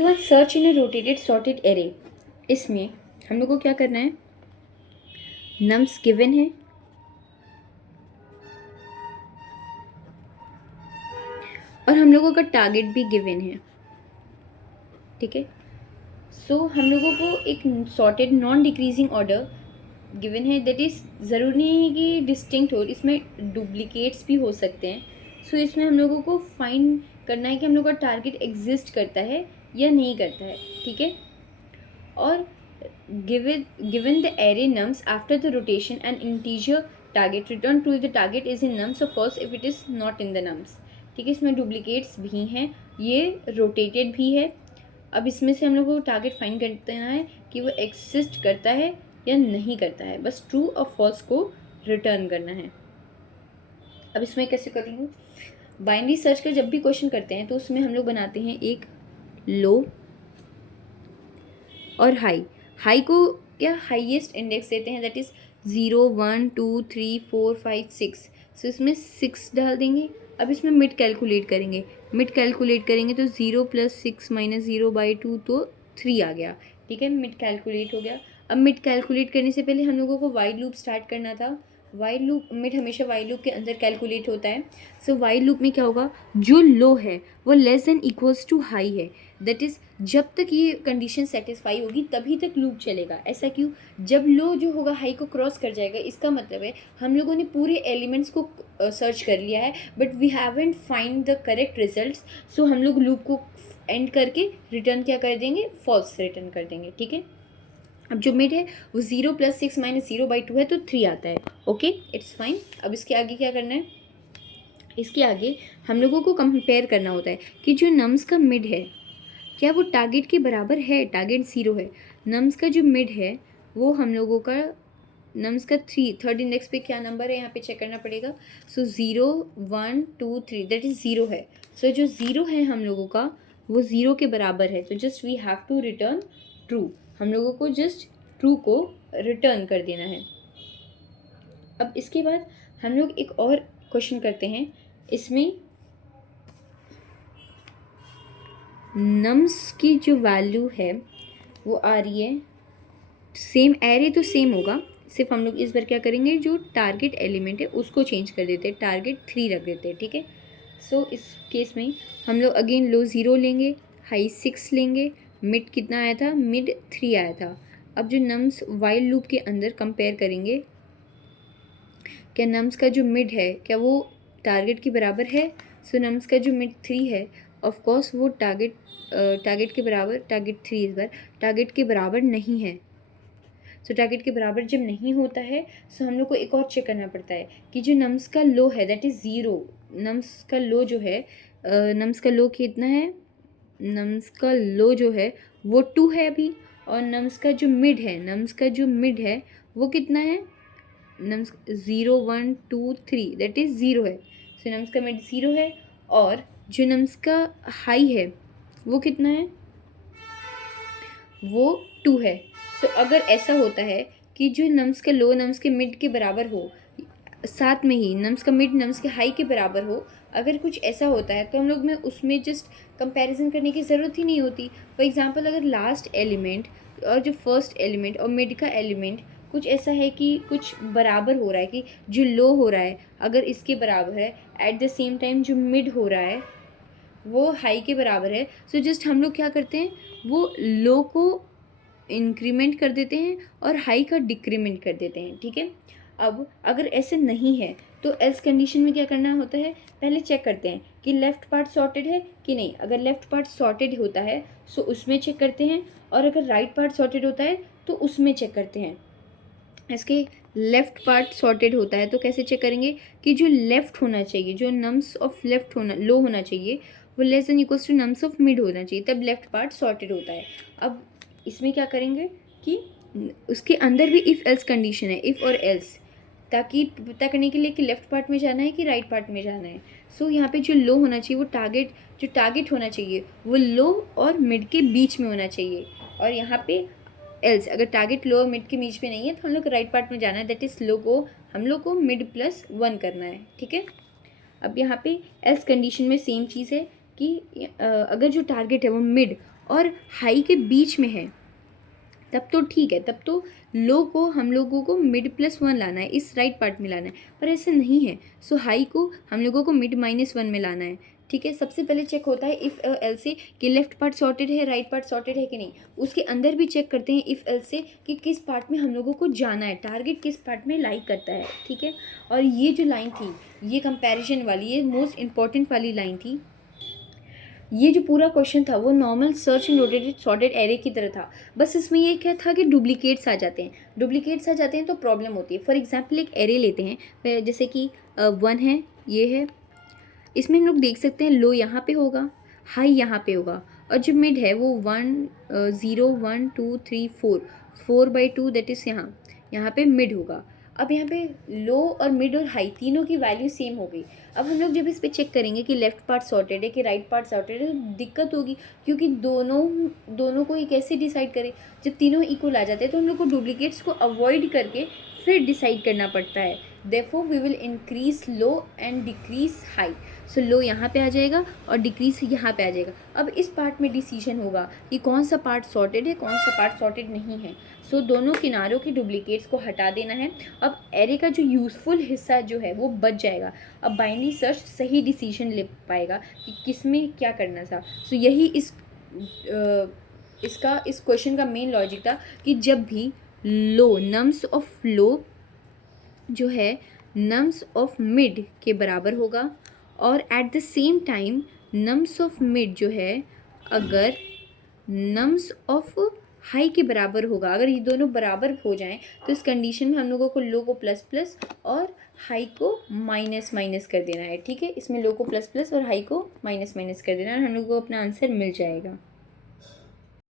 One search in A rotated sorted array. इसमें हम लोग को क्या करना है, नम्स गिवन है और हम लोगों का टारगेट भी गिवन है, ठीक है। सो हम लोगों को एक sorted non decreasing order given है, दैट इज़ ज़रूरी नहीं है कि डिस्टिंक्ट हो, इसमें डुप्लीकेट्स भी हो सकते हैं। सो इसमें हम लोगों को फाइंड करना है कि हम लोग का टारगेट एग्जिस्ट करता है या नहीं करता है, ठीक है। और given the array nums after the rotation an integer target return true if the target is in nums or false if it is not in the nums, ठीक है। इसमें डुप्लीकेट्स भी हैं, ये रोटेटेड भी है। अब इसमें से हम लोग को टारगेट फाइंड करना है कि वो एक्सिस्ट करता है या नहीं करता है, बस ट्रू और फॉल्स को रिटर्न करना है। अब इसमें कैसे करेंगे, बाइनरी सर्च का जब भी क्वेश्चन करते हैं तो उसमें हम लोग बनाते हैं एक लो और हाई को क्या हाईएस्ट इंडेक्स देते हैं, दैट इज़ 0 1 2 3 4 5 6। सो इसमें 6 डाल देंगे। अब इसमें मिड कैलकुलेट करेंगे, तो 0 + 6 - 0/2 तो 3 आ गया, ठीक है। मिड कैलकुलेट हो गया। अब मिड कैलकुलेट करने से पहले हम लोगों को वाइल लूप स्टार्ट करना था। वाइल लूप मिड हमेशा वाइल लूप के अंदर कैलकुलेट होता है। सो वाइल लूप में क्या होगा, जो लो है वो less than equals to high है, दैट इज़ जब तक ये कंडीशन सेटिस्फाई होगी तभी तक लूप चलेगा। ऐसा क्यों, जब लो जो होगा हाई को क्रॉस कर जाएगा, इसका मतलब है हम लोगों ने पूरे एलिमेंट्स को सर्च कर लिया है but we haven't find the correct results. So हम लोग लूप को एंड करके रिटर्न क्या कर देंगे, फॉल्स रिटर्न कर देंगे, ठीक है। अब जो मिड है वो 0 + 6 - 0/2 है तो 3 आता है, ओके इट्स फाइन। अब इसके आगे क्या करना है, इसके आगे हम लोगों को कंपेयर करना होता है कि जो नम्स का मिड है क्या वो टारगेट के बराबर है, टारगेट 0 है। नम्स का जो मिड है वो हम लोगों का नम्स का थर्ड इंडेक्स पे क्या नंबर है यहाँ पे चेक करना पड़ेगा। सो 0 1 2 3 दैट इज़ 0 है। सो जो 0 है हम लोगों का वो 0 के बराबर है, तो just we have to return true. हम लोगों को जस्ट ट्रू को रिटर्न कर देना है। अब इसके बाद हम लोग एक और क्वेश्चन करते हैं। इसमें नम्स की जो वैल्यू है वो आ रही है सेम, एरे तो सेम होगा, सिर्फ हम लोग इस बार क्या करेंगे, जो टारगेट एलिमेंट है उसको चेंज कर देते हैं, टारगेट 3 रख देते हैं, ठीक है। सो इस केस में हम लोग अगेन लो 0 लेंगे, हाई 6 लेंगे, मिड कितना आया था, मिड 3 आया था। अब जो नम्स वाइल लूप के अंदर कंपेयर करेंगे, क्या नम्स का जो मिड है क्या वो टारगेट के बराबर है। सो नम्स का जो मिड 3 है ऑफ कोर्स वो टारगेट के बराबर, टारगेट 3 इस बार टारगेट के बराबर नहीं है। सो टारगेट के बराबर जब नहीं होता है सो हम लोग को एक और चेक करना पड़ता है कि जो नम्स का लो है दैट इज़ 0, नम्स का लो जो है नम्स का लो कितना है, नम्स का लो जो है वो 2 है अभी, और नम्स का जो मिड है वो कितना है, नम्स 0 1 2 3 दैट इज़ 0 है। सो नम्स का मिड 0 है और जो नम्स का हाई है वो कितना है, वो 2 है। सो अगर ऐसा होता है कि जो नम्स का लो नम्स के मिड के बराबर हो, साथ में ही नम्स का मिड नम्स के हाई के बराबर हो, अगर कुछ ऐसा होता है तो हम लोग में उसमें जस्ट कंपैरिजन करने की ज़रूरत ही नहीं होती। फॉर एग्जांपल अगर लास्ट एलिमेंट और जो फर्स्ट एलिमेंट और मिड का एलिमेंट कुछ ऐसा है कि कुछ बराबर हो रहा है, कि जो लो हो रहा है अगर इसके बराबर है, एट द सेम टाइम जो मिड हो रहा है वो हाई के बराबर है, सो जस्ट हम लोग क्या करते हैं, वो लो को इंक्रीमेंट कर देते हैं और हाई का डिक्रीमेंट कर देते हैं, ठीक है। अब अगर ऐसे नहीं है तो एल्स कंडीशन में क्या करना होता है, पहले चेक करते हैं कि लेफ़्ट पार्ट सॉर्टेड है कि नहीं। अगर लेफ़्ट पार्ट सॉर्टेड होता है सो उसमें चेक करते हैं, और अगर राइट पार्ट सॉर्टेड होता है तो उसमें चेक करते हैं। इसके लेफ़्ट पार्ट सॉर्टेड होता है तो कैसे चेक करेंगे कि जो लेफ़्ट होना चाहिए, जो नम्स ऑफ लेफ़्ट होना लो होना चाहिए वो less than equals to nums of mid होना चाहिए, तब लेफ़्ट पार्ट सॉर्टेड होता है। अब इसमें क्या करेंगे कि उसके अंदर भी इफ़ एल्स कंडीशन है, इफ़ और एल्स, ताकि पता करने के लिए कि लेफ़्ट पार्ट में जाना है कि राइट पार्ट में जाना है। सो यहाँ पे जो लो होना चाहिए वो जो टारगेट होना चाहिए वो लो और मिड के बीच में होना चाहिए, और यहाँ पे एल्स अगर टारगेट लो और मिड के बीच में नहीं है तो हम लोग राइट पार्ट में जाना है, दैट इज़ लो को हम लोग को मिड +1 करना है, ठीक है। अब यहाँ पे एल्स कंडीशन में सेम चीज़ है कि अगर जो टारगेट है वो मिड और हाई के बीच में है तब तो ठीक है, तब तो लो को हम लोगों को मिड +1 लाना है, इस राइट पार्ट में लाना है, पर ऐसे नहीं है। सो हाई को हम लोगों को मिड -1 में लाना है। ठीक है, सबसे पहले चेक होता है इफ़ एल से कि लेफ्ट पार्ट सॉर्टेड है, राइट पार्ट सॉर्टेड है कि नहीं। उसके अंदर भी चेक करते हैं इफ़ एल से कि किस पार्ट में हम लोगों को जाना है, टारगेट किस पार्ट में लाइक करता है। ठीक है, और ये जो लाइन थी, ये कंपैरिजन वाली, ये मोस्ट इंपॉर्टेंट वाली लाइन थी। ये जो पूरा क्वेश्चन था वो normal search and rotated sorted array की तरह था, बस इसमें ये क्या था कि डुप्लीकेट्स आ जाते हैं। डुप्लीकेट्स आ जाते हैं तो प्रॉब्लम होती है। फॉर एग्जांपल एक एरे लेते हैं, जैसे कि 1 है, ये है, इसमें हम लोग देख सकते हैं लो यहाँ पे होगा, हाई यहाँ पे होगा, और जो मिड है वो 0 1 2 3 4/2 दैट इज़ यहाँ पे मिड होगा। अब यहाँ पे लो और मिड और हाई तीनों की वैल्यू सेम हो गई। अब हम लोग जब इस पे चेक करेंगे कि लेफ्ट पार्ट सॉर्टेड है कि राइट पार्ट सॉर्टेड है, तो दिक्कत होगी, क्योंकि दोनों को ये कैसे डिसाइड करें। जब तीनों इक्वल आ जाते हैं तो हम लोग को डुप्लीकेट्स को अवॉइड करके फिर डिसाइड करना पड़ता है। Therefore we will increase low and decrease high. So low यहाँ पे आ जाएगा और डिक्रीज यहाँ पे आ जाएगा। अब इस पार्ट में डिसीजन होगा कि कौन सा पार्ट सॉर्टेड है, कौन सा पार्ट सॉर्टेड नहीं है। सो दोनों किनारों के डुप्लीकेट्स को हटा देना है। अब एरे का जो यूज़फुल हिस्सा जो है वो बच जाएगा। अब बाइनरी सर्च सही डिसीजन ले पाएगा कि किस में क्या करना था। सो यही इस क्वेश्चन का मेन लॉजिक था कि जब भी लो नम्स ऑफ लो जो है नम्स ऑफ मिड के बराबर होगा, और at the same time nums of mid जो है अगर नम्स ऑफ हाई के बराबर होगा, अगर ये दोनों बराबर हो जाएं तो इस कंडीशन में हम लोगों को लो को प्लस प्लस और हाई को माइनस माइनस कर देना है। ठीक है, इसमें लो को प्लस प्लस और हाई को माइनस माइनस कर देना है और हम लोगों को अपना आंसर मिल जाएगा।